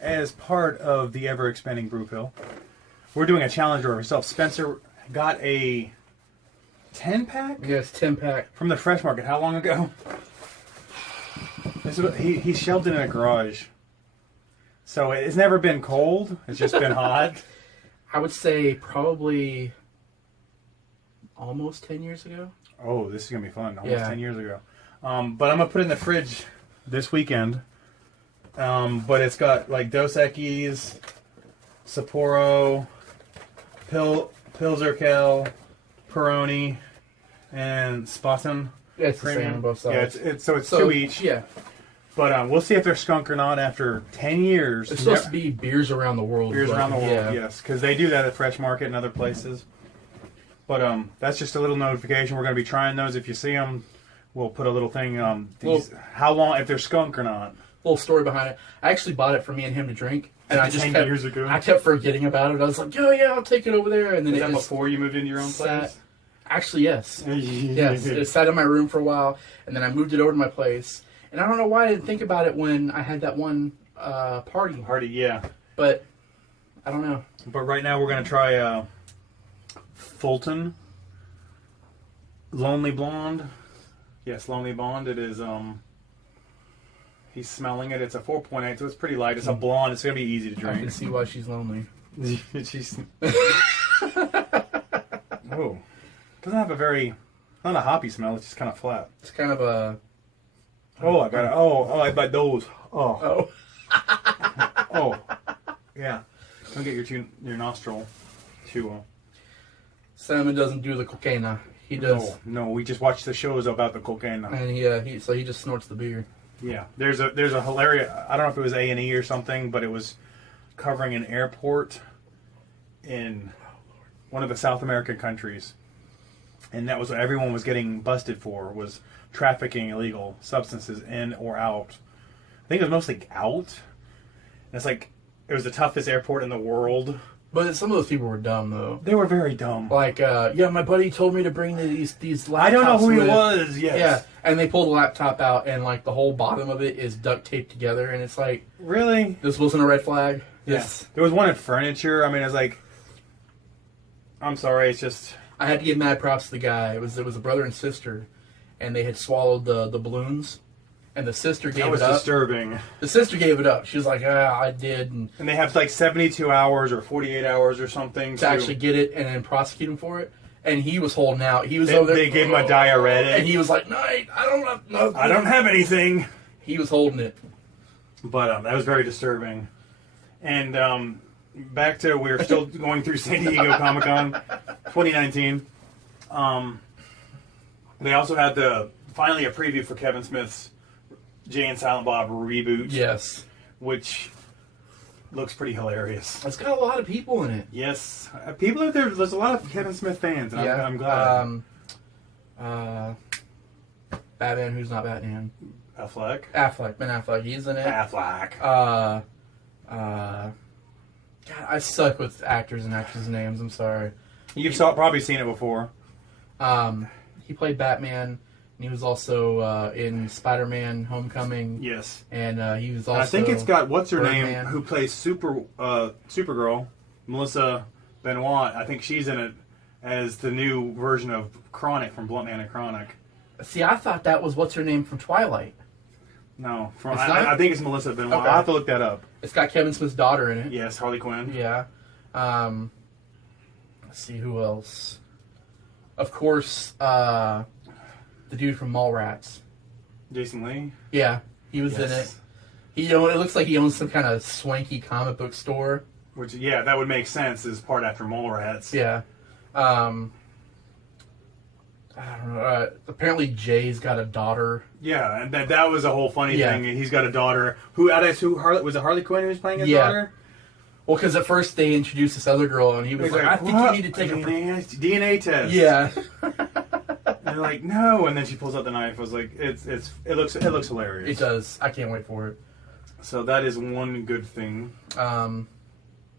as part of the ever-expanding BrewPill, we're doing a challenge for ourselves. Spencer got a 10-pack? Yes, 10-pack. From the Fresh Market. How long ago? He shelved it in a garage. So it's never been cold. It's just been hot. I would say probably almost 10 years ago. Oh, this is going to be fun. Almost 10 years ago. But I'm going to put it in the fridge this weekend. But it's got like Dos Equis, Sapporo, Pilsnerkel, Peroni, and Spaten. Yeah, it's the same on both sides. Yeah, it's two each. Yeah. But we'll see if they're skunk or not after 10 years. It's supposed to be beers around the world. Beers around the world, yes. Because they do that at Fresh Market and other places. But that's just a little notification. We're going to be trying those. If you see them, we'll put a little thing, how long, if they're skunk or not. Little story behind it. I actually bought it for me and him to drink. And I just 10 years ago. I kept forgetting about it. I was like, oh yeah, I'll take it over there. And then Was that before you moved into your own place? Actually, yes. Yes. It sat in my room for a while, and then I moved it over to my place. And I don't know why I didn't think about it when I had that one party. Yeah. But I don't know. But right now we're going to try Fulton Lonely Blonde. Yes, Lonely Blonde. It is, he's smelling it. It's a 4.8, so it's pretty light. It's a blonde. It's going to be easy to drink. I can see why she's lonely. She's... Oh. Doesn't have a very... Not a hoppy smell. It's just kind of flat. It's kind of a... Oh, I got it. Oh, I buy those. Oh. Oh. Yeah. Don't get your nostril too... Simon doesn't do the cocaine. He does. No, we just watch the shows about the cocaine. And he just snorts the beer. Yeah. There's a hilarious... I don't know if it was A&E or something, but it was covering an airport in one of the South American countries. And that was what everyone was getting busted for, was trafficking illegal substances in or out. I think it was mostly out. And it's like, it was the toughest airport in the world. But some of those people were dumb, though. They were very dumb. Like, my buddy told me to bring these laptops. I don't know who he was, yes. Yeah, and they pulled the laptop out, and, like, the whole bottom of it is duct taped together, and it's like... Really? This wasn't a red flag? Yes. Yeah. There was one in furniture. I mean, it was like... I'm sorry, it's just... I had to give mad props to the guy. It was a brother and sister, and they had swallowed the balloons, and the sister gave it up. That was disturbing. The sister gave it up. She was like, I did. And they have like 72 hours or 48 hours or something to actually get it and then prosecute him for it. And he was holding out. He was over there. They gave him a diuretic. And he was like, no, I don't have anything. He was holding it. But that was very disturbing. And back to, we're still going through San Diego Comic-Con 2019. They also had finally a preview for Kevin Smith's Jay and Silent Bob reboot. Yes. Which looks pretty hilarious. It's got a lot of people in it. Yes. People out there, there's a lot of Kevin Smith fans, and I'm glad. Batman, who's not Batman? Affleck. Ben Affleck, he's in it. Affleck. God, I suck with actors and actresses' names, I'm sorry. You've probably seen it before. He played Batman. And he was also in Spider-Man: Homecoming. Yes. And he was also... I think it's got, what's her Birdman. name, who plays Supergirl, Melissa Benoit. I think she's in it as the new version of Chronic from Blunt Man and Chronic. See, I thought that was what's her name from Twilight. No, I think it's Melissa Benoit. Okay. I'll have to look that up. It's got Kevin Smith's daughter in it. Yes, Harley Quinn. Yeah. Let's see, who else? Of course, the dude from Mallrats. Jason Lee? Yeah, he was in it. It looks like he owns some kind of swanky comic book store. Which, yeah, that would make sense as part after Mallrats. Yeah. I don't know. Apparently Jay's got a daughter. Yeah, and that was a whole funny thing. He's got a daughter. Was it Harley Quinn who was playing his daughter? Well, because at first they introduced this other girl, and he was like, I think you need to take a DNA test. Yeah. And they're like, no. And then she pulls out the knife. I was like, it looks hilarious. It does. I can't wait for it. So that is one good thing. Let's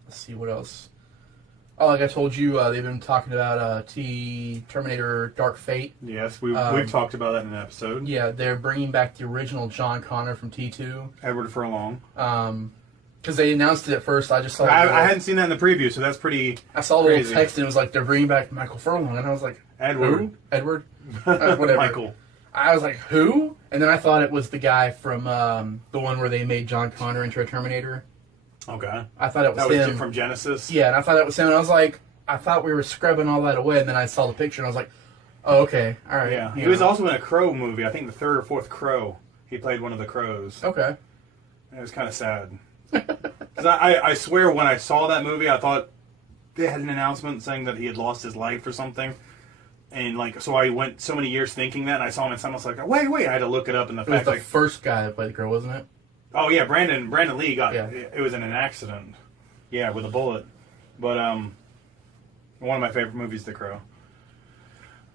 see, what else? Oh, like I told you, they've been talking about Terminator Dark Fate. Yes, we've talked about that in an episode. Yeah, they're bringing back the original John Connor from T2. Edward Furlong. Because they announced it at first. I just saw. I hadn't seen that in the preview, so that's pretty. I saw a little text and it was like they're bringing back Michael Furlong, and I was like, Edward. Who? Edward. Whatever. Michael. I was like, who? And then I thought it was the guy from the one where they made John Connor into a Terminator. Okay. I thought it was him. From Genesis? Yeah, and I thought that was him. And I was like, I thought we were scrubbing all that away, and then I saw the picture, and I was like, oh, okay, all right. Yeah. He was also in a Crow movie. I think the third or fourth Crow. He played one of the crows. Okay. It was kind of sad. 'Cause I swear when I saw that movie, I thought they had an announcement saying that he had lost his life or something. And, like, so I went so many years thinking that, and I saw him and someone was like, wait, I had to look it up, and the It was fact the like, first guy that played the crow, wasn't it? oh yeah, Brandon Lee got Yeah. it was in an accident. Yeah, with a bullet. But one of my favorite movies, The Crow.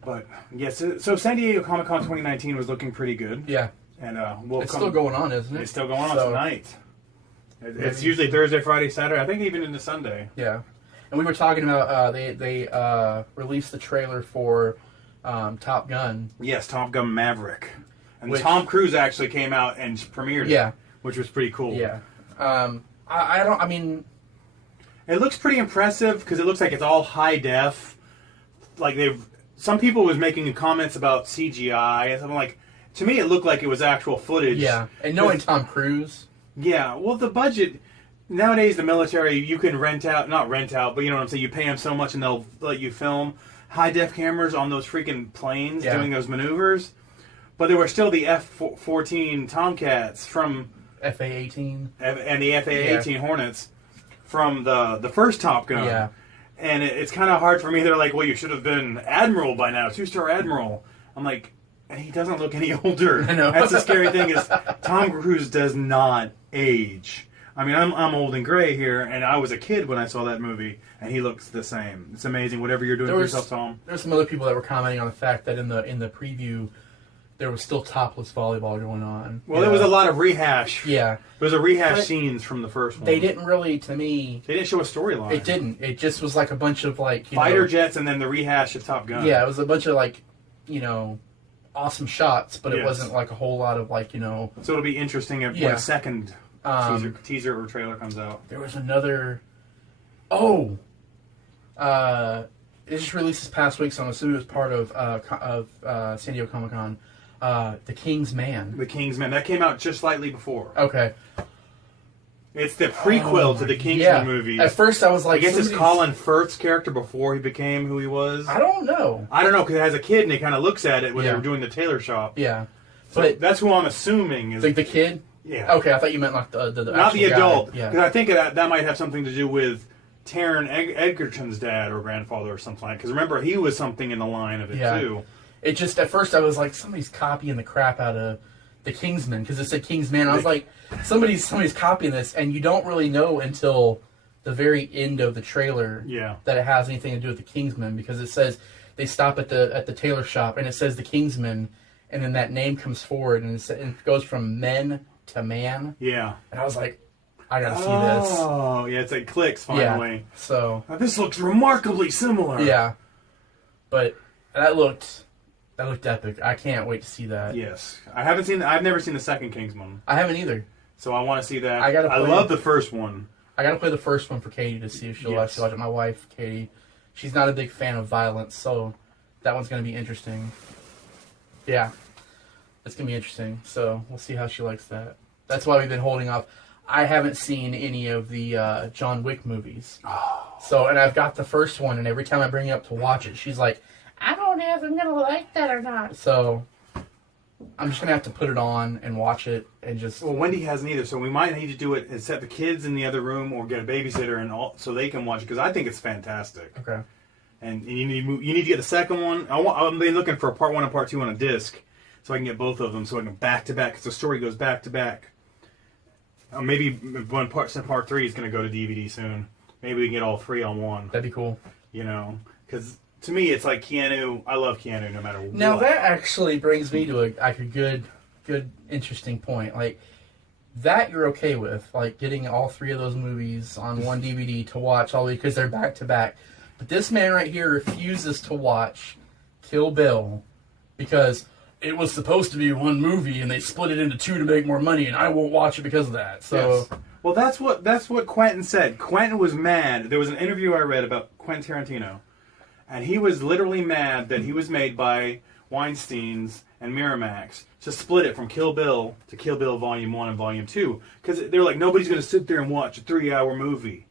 But yes, so San Diego Comic-Con 2019 was looking pretty good. Yeah. And it's still going on, isn't it? It's still going on tonight. It's usually Thursday, Friday, Saturday. I think even into Sunday. Yeah. And we were talking about they released the trailer for Top Gun. Yes, Top Gun Maverick. And Which- Tom Cruise actually came out and premiered Yeah. it, which was pretty cool. Yeah. I mean... It looks pretty impressive because it looks like it's all high def. Like some people was making comments about CGI and something like. To me, it looked like it was actual footage. Yeah, and knowing Tom Cruise. Yeah, well, the budget nowadays, the military you can not rent out, but you know what I'm saying. You pay them so much, and they'll let you film high def cameras on those freaking planes doing those maneuvers. But there were still the F-14 Tomcats from FA-18 and the FA-18 Hornets from the first Top Gun. Yeah. And it's kind of hard for me. They're like, well, you should have been Admiral by now, 2-star Admiral. I'm like, and he doesn't look any older. I know. That's the scary thing is Tom Cruise does not age. I mean, I'm old and gray here, and I was a kid when I saw that movie, and he looks the same. It's amazing. Whatever you're doing for yourself, Tom. There's some other people that were commenting on the fact that in the preview there was still topless volleyball going on. Well, there was a lot of rehash. Yeah. There was a rehash scenes from the first one. They didn't really, to me... They didn't show a storyline. It didn't. It just was like a bunch of, like, fighter jets and then the rehash of Top Gun. Yeah, it was a bunch of, like, awesome shots, but it wasn't, like, a whole lot of, like, So it'll be interesting if when a second teaser or trailer comes out. There was another... Oh! It just released this past week, so I'm assuming it was part of San Diego Comic-Con. The King's Man. The King's Man. That came out just slightly before. Okay. It's the prequel to the Kingsman movies. At first I was like... I guess it's Colin Firth's character before he became who he was. I don't know. I don't know, because it has a kid and he kind of looks at it when they were doing the tailor shop. Yeah. So but that's who I'm assuming is... Like the kid? Yeah. Okay, I thought you meant like the not the adult. Guy. Yeah. Because I think that might have something to do with Taron Egerton's dad or grandfather or something like that. Because remember, he was something in the line of it too. It just, at first I was like, somebody's copying the crap out of the Kingsman, because it said Kingsman. I was like, somebody's copying this, and you don't really know until the very end of the trailer that it has anything to do with the Kingsman, because it says they stop at the tailor shop, and it says the Kingsman, and then that name comes forward, and it goes from men to man. Yeah. And I was like, I gotta see this. Oh, yeah, it's like clicks finally. Yeah, so. Now, this looks remarkably similar. Yeah. But that looked epic. I can't wait to see that. Yes. I've never seen the second Kingsman. I haven't either. So I want to see that. I love the first one. I gotta play the first one for Katie to see if she'll watch it. My wife, Katie, she's not a big fan of violence, so that one's gonna be interesting. Yeah. It's gonna be interesting. So we'll see how she likes that. That's why we've been holding off. I haven't seen any of the John Wick movies. So, and I've got the first one, and every time I bring it up to watch it, she's like, I don't know if I'm going to like that or not. So, I'm just going to have to put it on and watch it and just... Well, Wendy hasn't either, so we might need to do it and set the kids in the other room or get a babysitter and so they can watch it, because I think it's fantastic. Okay. And you need to get the second one. I've been looking for part 1 and part 2 on a disc, so I can get both of them, so I can back-to-back, because the story goes back-to-back. Maybe when part 3 is going to go to DVD soon. Maybe we can get all 3 on one. That'd be cool. Because to me, it's like Keanu. I love Keanu no matter what. Now, that actually brings me to a good, interesting point. Like, that you're okay with. Like, getting all 3 of those movies on one DVD to watch all week because they're back-to-back. But this man right here refuses to watch Kill Bill because it was supposed to be one movie and they split it into 2 to make more money, and I won't watch it because of that. So, yes. Well, that's what Quentin said. Quentin was mad. There was an interview I read about Quentin Tarantino, and he was literally mad that he was made by Weinstein's and Miramax to split it from Kill Bill to Kill Bill Volume 1 and Volume 2. Because they're like, nobody's going to sit there and watch a 3-hour movie.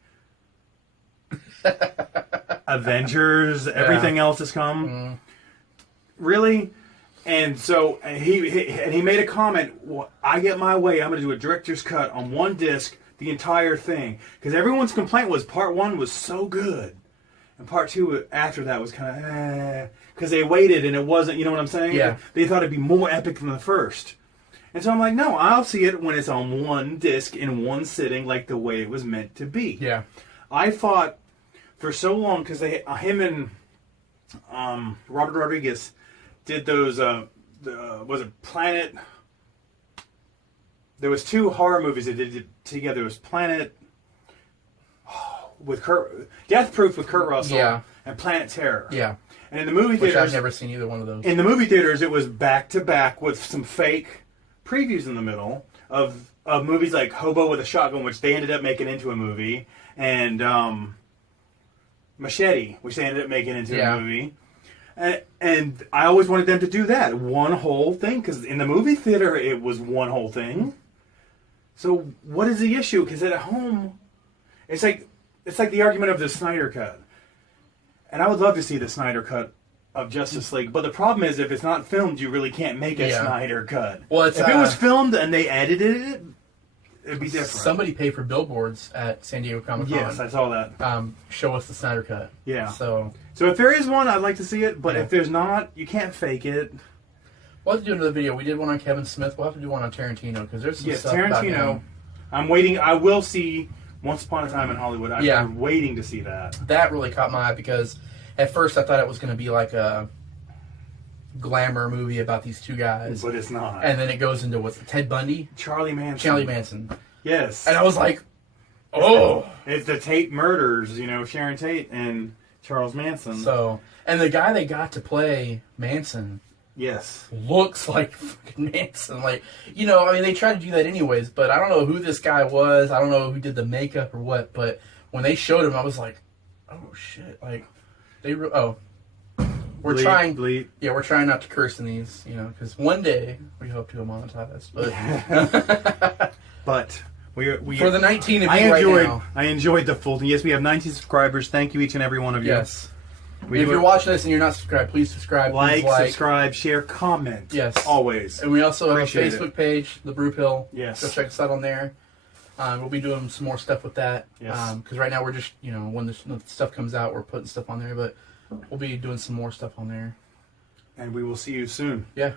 Avengers, everything else has come. Mm. Really? And so he made a comment, well, I get my way, I'm going to do a director's cut on one disc, the entire thing. Because everyone's complaint was Part 1 was so good. And Part 2 after that was kind of because they waited and it wasn't, you know what I'm saying? Yeah. They thought it'd be more epic than the first. And so I'm like, no, I'll see it when it's on one disc in one sitting like the way it was meant to be. Yeah. I fought for so long because him and Robert Rodriguez did those, was it Planet? There was 2 horror movies they did together. It was Planet... with Death Proof with Kurt Russell, and Planet Terror. Yeah. And in the movie theaters... Which I've never seen either one of those. In the movie theaters, it was back-to-back with some fake previews in the middle of movies like Hobo with a Shotgun, which they ended up making into a movie, and Machete, which they ended up making into a movie. And I always wanted them to do that. One whole thing, because in the movie theater, it was one whole thing. So what is the issue? Because at home, it's like the argument of the Snyder Cut. And I would love to see the Snyder Cut of Justice League. But the problem is, if it's not filmed, you really can't make a Snyder Cut. Well, if it was filmed and they edited it, it'd be different. Somebody paid for billboards at San Diego Comic-Con. Yes, I saw that. Show us the Snyder Cut. Yeah. So if there is one, I'd like to see it. But if there's not, you can't fake it. We'll have to do another video. We did one on Kevin Smith. We'll have to do one on Tarantino, because there's some stuff Tarantino. about him. I'm waiting. I will see Once Upon a Time in Hollywood. I'm waiting to see that. That really caught my eye, because at first I thought it was going to be like a glamour movie about these 2 guys. But it's not. And then it goes into what's Ted Bundy? Charlie Manson. Charlie Manson. Yes. And I was like, oh. It's the Tate murders, Sharon Tate and Charles Manson. So, and the guy they got to play Manson... Yes. Looks like fucking Manson. Like, they tried to do that anyways, but I don't know who this guy was. I don't know who did the makeup or what, but when they showed him, I was like, oh shit. Like, we're trying. Bleep. Yeah, we're trying not to curse in these, because one day we hope to monetize. But, but we for the 19 of you right now. I enjoyed the full thing. Yes, we have 19 subscribers. Thank you, each and every one of you. Yes. If you're watching this and you're not subscribed, please subscribe. Like, subscribe, share, comment. Yes. Always. And we also have a Facebook page, TheBrewPill. Yes. Go check us out on there. We'll be doing some more stuff with that. Yes. Because right now we're just, when the stuff comes out, we're putting stuff on there. But we'll be doing some more stuff on there. And we will see you soon. Yeah.